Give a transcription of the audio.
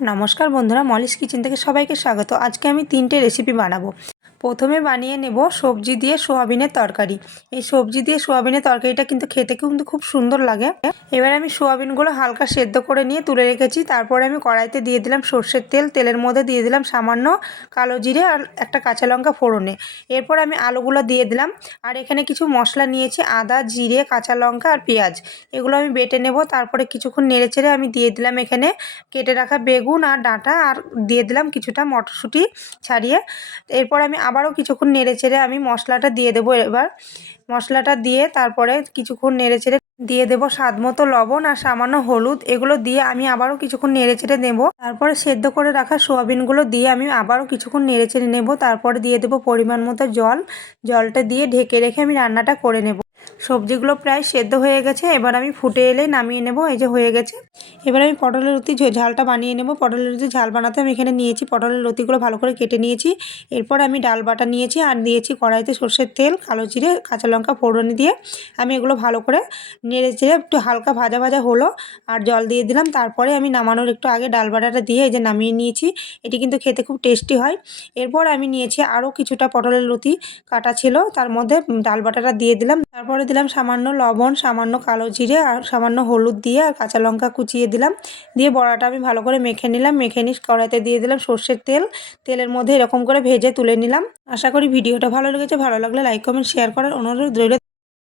নমস্কার বন্ধুরা, Molly's kitchen থেকে সবাইকে স্বাগত। আজকে আমি 3টে রেসিপি বানাবো। প্রথমে বানিয়ে নেব সবজি দিয়ে সোয়াবিনের তরকারি। এই সবজি দিয়ে সোয়াবিনের তরকারিটা কিন্তু খেতে কিন্তু খুব সুন্দর লাগে। এবার আমি সোয়াবিনগুলো হালকা সেদ্ধ করে নিয়ে তুলে রেখেছি। তারপরে আমি কড়াইতে দিয়ে দিলাম সর্ষের তেল। তেলের মধ্যে দিয়ে দিলাম সামান্য কালো জিরে আর একটা কাঁচা লঙ্কা ফোড়নে। এরপর আমি আলুগুলো দিয়ে দিলাম। আর এখানে কিছু মশলা নিয়েছি, আদা, জিরে, কাঁচা লঙ্কা আর পেঁয়াজ। এগুলো আমি বেটে নেব। তারপরে কিছুক্ষণ নেড়েচেড়ে আমি দিয়ে দিলাম এখানে কেটে রাখা বেগুন আর ডাঁটা, আর দিয়ে দিলাম কিছুটা মটরশুঁটি ছাড়িয়ে। এরপর আমি আবারও কিছুক্ষণ নেড়েচেড়ে আমি মশলাটা দিয়ে দেবো। এবার মশলাটা দিয়ে তারপরে কিছুক্ষণ নেড়েচেড়ে দিয়ে দেবো স্বাদ মতো লবণ আর সামান্য হলুদ। এগুলো দিয়ে আমি আবারও কিছুক্ষণ নেড়েচেড়ে নেব। তারপরে সেদ্ধ করে রাখা সোয়াবিনগুলো দিয়ে আমি আবারও কিছুক্ষণ নেড়েচেড়ে নেব। তারপরে দিয়ে দেবো পরিমাণ মতো জল। জলটা দিয়ে ঢেকে রেখে আমি রান্নাটা করে নেব। সবজিগুলো প্রায় সেদ্ধ হয়ে গেছে। এবার আমি ফুটে এলেই নামিয়ে নেব। এই যে হয়ে গেছে। এবার আমি পটলের লতি ঝালটা বানিয়ে নেব। পটলের লতি ঝাল বানাতে আমি এখানে নিয়েছি পটলের লতিগুলো ভালো করে কেটে নিয়েছি। এরপর আমি ডাল বাটা নিয়েছি আর দিয়েছি কড়াইতে সর্ষের তেল, কালো জিরে, কাঁচা লঙ্কা ফোড়ন দিয়ে আমি এগুলো ভালো করে নেড়ে চেড়ে একটু হালকা ভাজা ভাজা হলো আর জল দিয়ে দিলাম। তারপরে আমি নামানোর একটু আগে ডাল বাটাটা দিয়ে এই যে নামিয়ে নিয়েছি। এটি কিন্তু খেতে খুব টেস্টি হয়। এরপর আমি নিয়েছি আরও কিছুটা পটলের লতি কাটা ছিল, তার মধ্যে ডাল বাটাটা দিয়ে দিলাম। তারপরে দিলাম সামান্য লবণ, সামান্য কালো জিরে আর সামান্য হলুদ দিয়ে আর কাঁচা লঙ্কা কুচিয়ে দিলাম। দিয়ে বড়াটা আমি ভালো করে মেখে নিলাম। মেখে নিয়ে কড়াইতে দিয়ে দিলাম সর্ষের তেল। তেলের মধ্যে এরকম করে ভেজে তুলে নিলাম। আশা করি ভিডিওটা ভালো লেগেছে। ভালো লাগলে লাইক, কমেন্ট, শেয়ার করার অনুরোধ রইল।